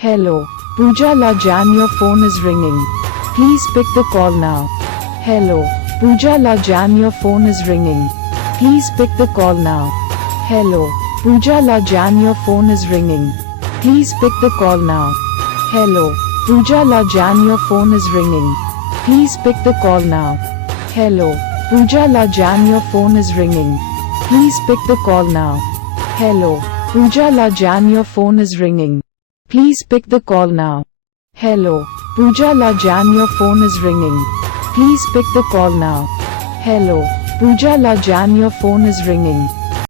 Hello, Pooja La Jan, your phone is ringing. Please pick the call now. Hello, Pooja La Jan, your phone is ringing. Please pick the call now. Hello, Pooja La Jan, your phone is ringing. Please pick the call now. Hello, Pooja La Jan, your phone is ringing. Please pick the call now. Hello, Pooja La Jan, your phone is ringing. Please pick the call now. Hello, Pooja La Jan, your phone is ringing. Please pick the call now. Hello, Pooja La Jan, your phone is ringing. Please pick the call now. Hello, Pooja La Jan, your phone is ringing.